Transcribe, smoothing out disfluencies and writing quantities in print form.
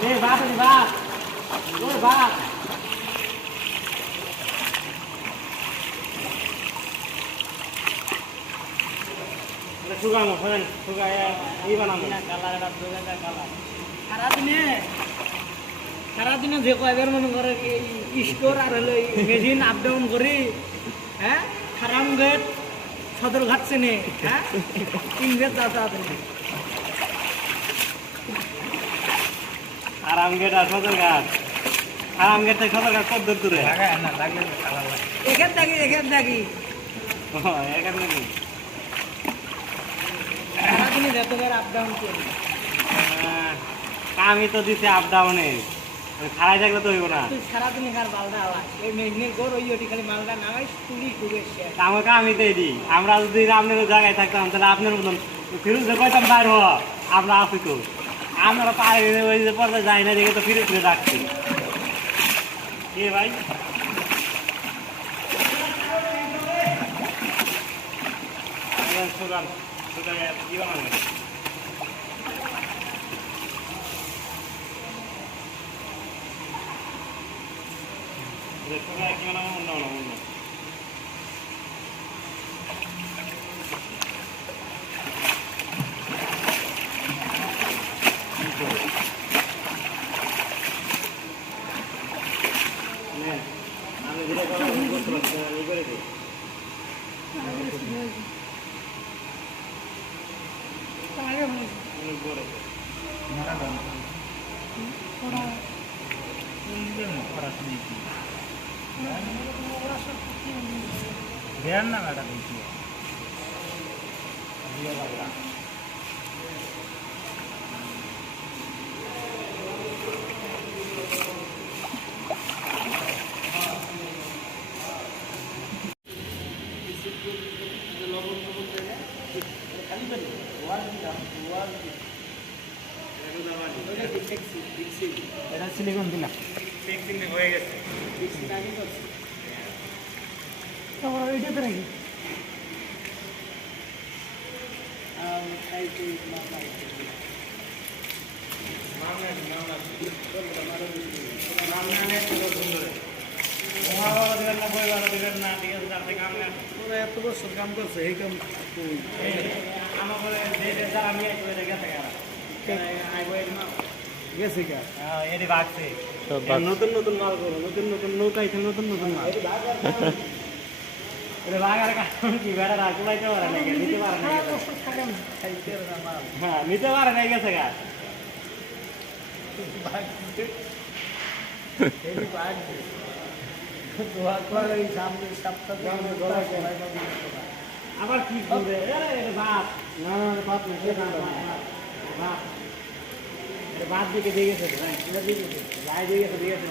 এ বাপ রে বাপ ওর বাপ শুকানো ফেলেন শুকায় ই বানাবো না কালার এটা দুর্গা কালার সারাদিনে যে কয়বার মনে করে স্টোর আর হলো মেশিন আপ ডাউন করি হ্যাঁ খারাম গেট সদরঘাট চেনে হ্যাঁ ইংরেজ যাতায়াত আরাম গেট আর সদরঘাট আরাম গেট থেকে সদরঘাট কত দূর দূরে এখান থাকি সারাদিনে যতবার আপ ডাউন করি আমি তো দিছি আপ ডাউনে খারাই থাকলে তো হইব না সারাদিনে কার মালটা আলা এই মেঘনের ঘর ওই ওটি খালি মালটা নামাই তুলি ঢুকে আমাকে আমি তো দিই আমরা যদি আপনার জায়গায় থাকতাম তাহলে আপনার মতন ফিরুজে কইতাম বাইর হ আমরা আসি তো আমরা পায়ে ওই যে পর্দা যাই না দেখে তো ফিরে ফিরে ডাকছি কে ভাই সুগান সুগান কি বানাবেন Después aquí van a uno. Bien. A ver, diré con un gusto, ¿qué quieres? ध्यान ना मैडम देखिए सिलिकन दिला फिक्सिंग हो गया फिक्सिंग आगे तो तो এটা তো রাখি সাইতে মামলা তো সুন্দর ওয়া দিবেন না বই वाला দিবেন না ঠিক আছে আপনি কাম না পুরো এত বছর কাম করছে এই কাম আমার বলে যে যা আমি কইরা গেছে আই বই না গেছে কি এডি ভাগছে নতুন নতুন মাল করো নতুন নতুন নৌকাইতে নতুন নতুন মাল এটা বাগার কারণ কি বেড়া রাখলাইতে পারে না নিতে পারে না হ্যাঁ নিতে পারে না গেছে গা আবার কি করবে ভাত না ভাত ভাত ভাত দিকে দিয়ে গেছে ভাই দিয়ে গেছে দিয়ে গেছে